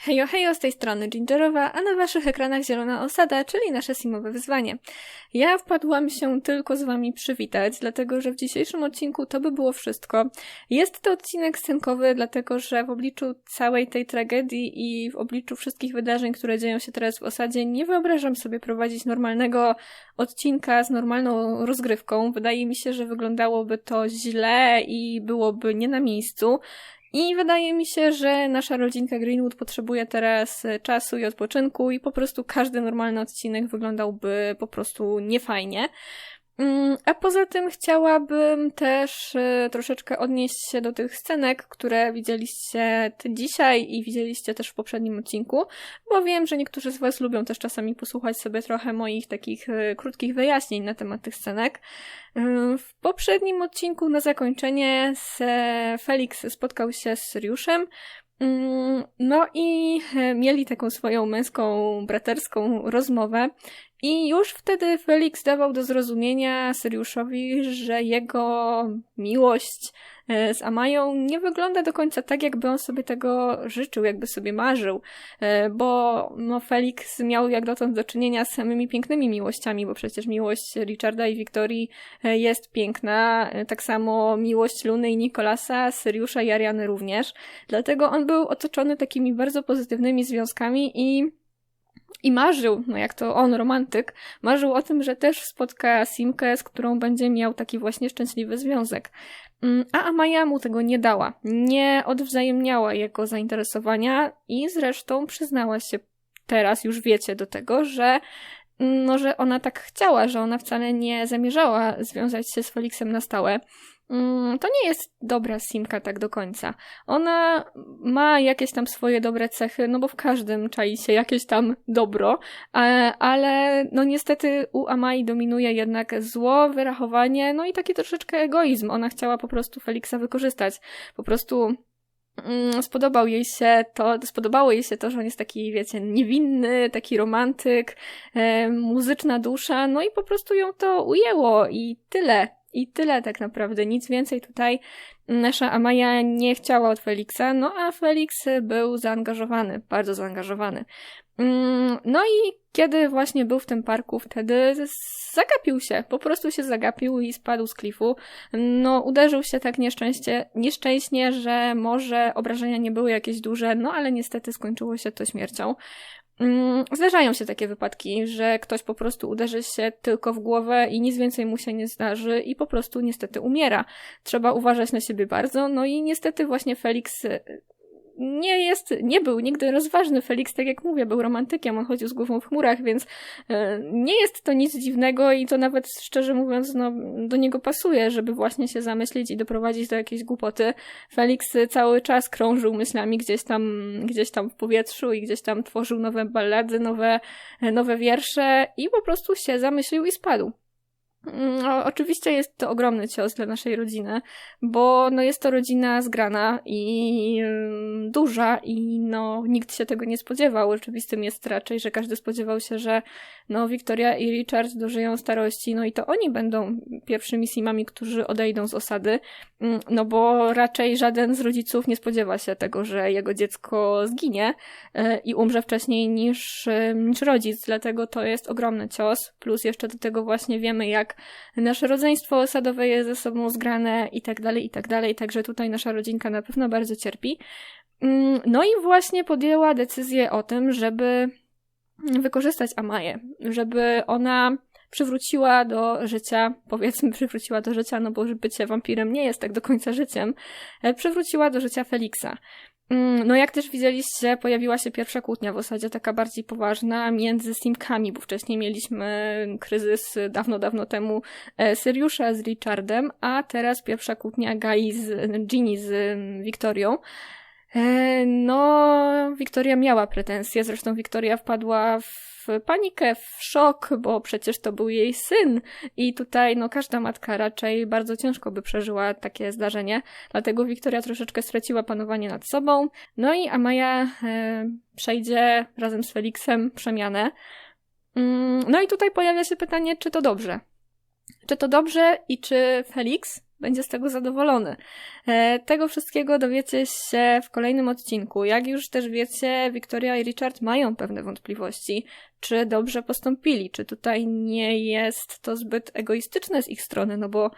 Hejo, hejo, z tej strony Gingerowa, a na waszych ekranach zielona osada, czyli nasze simowe wyzwanie. Ja wpadłam się tylko z wami przywitać, dlatego że w dzisiejszym odcinku to by było wszystko. Jest to odcinek synkowy, dlatego że w obliczu całej tej tragedii i w obliczu wszystkich wydarzeń, które dzieją się teraz w osadzie, nie wyobrażam sobie prowadzić normalnego odcinka z normalną rozgrywką. Wydaje mi się, że wyglądałoby to źle i byłoby nie na miejscu. I wydaje mi się, że nasza rodzinka Greenwood potrzebuje teraz e, czasu i odpoczynku i po prostu każdy normalny odcinek wyglądałby po prostu niefajnie. Mm, a poza tym chciałabym też e, troszeczkę odnieść się do tych scenek, które widzieliście dzisiaj i widzieliście też w poprzednim odcinku, bo wiem, że niektórzy z Was lubią też czasami posłuchać sobie trochę moich takich e, krótkich wyjaśnień na temat tych scenek. E, w poprzednim odcinku na zakończenie Felix spotkał się z Syriuszem, mm, no i mieli taką swoją męską, braterską rozmowę i już wtedy Felix dawał do zrozumienia Syriuszowi, że jego miłość e, z Amają nie wygląda do końca tak, jakby on sobie tego życzył, jakby sobie marzył, e, bo no, Felix miał jak dotąd do czynienia z samymi pięknymi miłościami, bo przecież miłość Richarda i Wiktorii e, jest piękna, tak samo miłość Luny i Nikolasa, Syriusza i Ariany również, dlatego on był otoczony takimi bardzo pozytywnymi związkami i i marzył, no jak to on, romantyk, marzył o tym, że też spotka Simkę, z którą będzie miał taki właśnie szczęśliwy związek. Mm, a Amaya mu tego nie dała. Nie odwzajemniała jego zainteresowania i zresztą przyznała się teraz, już wiecie do tego, że mm, no, że ona tak chciała, że ona wcale nie zamierzała związać się z Felixem na stałe. Mm, to nie jest dobra simka tak do końca. Ona ma jakieś tam swoje dobre cechy, no bo w każdym czai się jakieś tam dobro, ale no niestety u Amai dominuje jednak zło, wyrachowanie, no i taki troszeczkę egoizm. Ona chciała po prostu Feliksa wykorzystać. Po prostu mm, spodobał jej się to, spodobało jej się to, że on jest taki, wiecie, niewinny, taki romantyk, e, muzyczna dusza, no i po prostu ją to ujęło i tyle. I tyle tak naprawdę, nic więcej tutaj nasza Amaja nie chciała od Feliksa, no a Felix był zaangażowany, bardzo zaangażowany. Mm, no i kiedy właśnie był w tym parku, wtedy zagapił się, po prostu się zagapił i spadł z klifu. No, uderzył się tak nieszczęście, nieszczęśnie, że może obrażenia nie były jakieś duże, no ale niestety skończyło się to śmiercią. Mm, zdarzają się takie wypadki, że ktoś po prostu uderzy się tylko w głowę i nic więcej mu się nie zdarzy i po prostu niestety umiera. Trzeba uważać na siebie bardzo, no i niestety właśnie Felix nie jest, nie był nigdy rozważny. Felix, tak jak mówię, był romantykiem, on chodził z głową w chmurach, więc e, nie jest to nic dziwnego i to nawet szczerze mówiąc, no, do niego pasuje, żeby właśnie się zamyślić i doprowadzić do jakiejś głupoty. Felix cały czas krążył myślami gdzieś tam, gdzieś tam w powietrzu i gdzieś tam tworzył nowe ballady, nowe, nowe wiersze i po prostu się zamyślił i spadł. No, oczywiście jest to ogromny cios dla naszej rodziny, bo no jest to rodzina zgrana i y, duża i no nikt się tego nie spodziewał. Oczywistym jest raczej, że każdy spodziewał się, że no Wiktoria i Richard dożyją starości, no i to oni będą pierwszymi simami, którzy odejdą z osady, mm, no bo raczej żaden z rodziców nie spodziewa się tego, że jego dziecko zginie y, i umrze wcześniej niż, y, niż rodzic, dlatego to jest ogromny cios, plus jeszcze do tego właśnie wiemy jak nasze rodzeństwo osadowe jest ze sobą zgrane i tak dalej, i tak dalej, także tutaj nasza rodzinka na pewno bardzo cierpi. Mm, no i właśnie podjęła decyzję o tym, żeby wykorzystać Amaję, żeby ona przywróciła do życia, powiedzmy przywróciła do życia, no bo bycie wampirem nie jest tak do końca życiem, e, przywróciła do życia Feliksa. Mm, no jak też widzieliście, pojawiła się pierwsza kłótnia w osadzie, taka bardziej poważna między Simkami, bo wcześniej mieliśmy kryzys dawno, dawno temu e, Syriusza z Richardem, a teraz pierwsza kłótnia Gai z Ginny z Wiktorią. E, no, Wiktoria miała pretensje, zresztą Wiktoria wpadła w panikę, w szok, bo przecież to był jej syn i tutaj no każda matka raczej bardzo ciężko by przeżyła takie zdarzenie, dlatego Wiktoria troszeczkę straciła panowanie nad sobą, no i Amaya e, przejdzie razem z Felixem przemianę. Mm, no i tutaj pojawia się pytanie, czy to dobrze? Czy to dobrze i czy Felix będzie z tego zadowolony. E, tego wszystkiego dowiecie się w kolejnym odcinku. Jak już też wiecie, Victoria i Richard mają pewne wątpliwości, czy dobrze postąpili, czy tutaj nie jest to zbyt egoistyczne z ich strony, no bo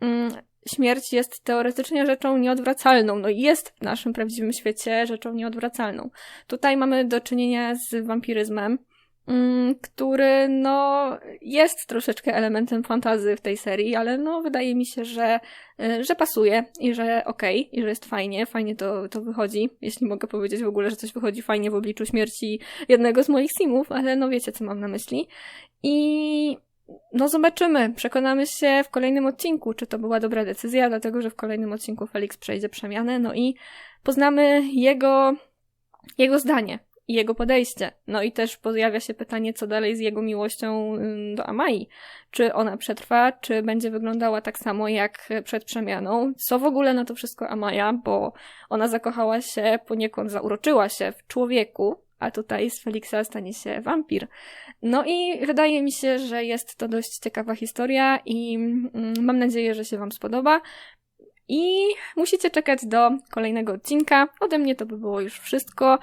mm, śmierć jest teoretycznie rzeczą nieodwracalną, no i jest w naszym prawdziwym świecie rzeczą nieodwracalną. Tutaj mamy do czynienia z wampiryzmem, który no jest troszeczkę elementem fantazy w tej serii, ale no wydaje mi się, że, y, że pasuje i że okej, okay, i że jest fajnie, fajnie to, to wychodzi, jeśli mogę powiedzieć w ogóle, że coś wychodzi fajnie w obliczu śmierci jednego z moich simów, ale no wiecie, co mam na myśli. I no zobaczymy, przekonamy się w kolejnym odcinku, czy to była dobra decyzja, dlatego że w kolejnym odcinku Felix przejdzie przemianę, no i poznamy jego, jego zdanie i jego podejście. No i też pojawia się pytanie, co dalej z jego miłością do Amai. Czy ona przetrwa, czy będzie wyglądała tak samo jak przed przemianą? Co w ogóle na to wszystko Amaja, bo ona zakochała się, poniekąd zauroczyła się w człowieku, a tutaj z Felixa stanie się wampir. No i wydaje mi się, że jest to dość ciekawa historia i mm, mam nadzieję, że się Wam spodoba. I musicie czekać do kolejnego odcinka. Ode mnie to by było już wszystko.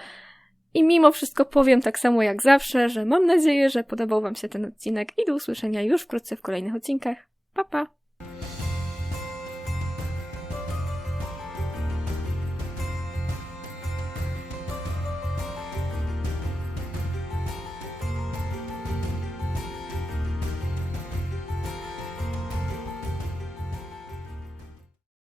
I mimo wszystko powiem tak samo jak zawsze, że mam nadzieję, że podobał Wam się ten odcinek i do usłyszenia już wkrótce w kolejnych odcinkach. Pa pa!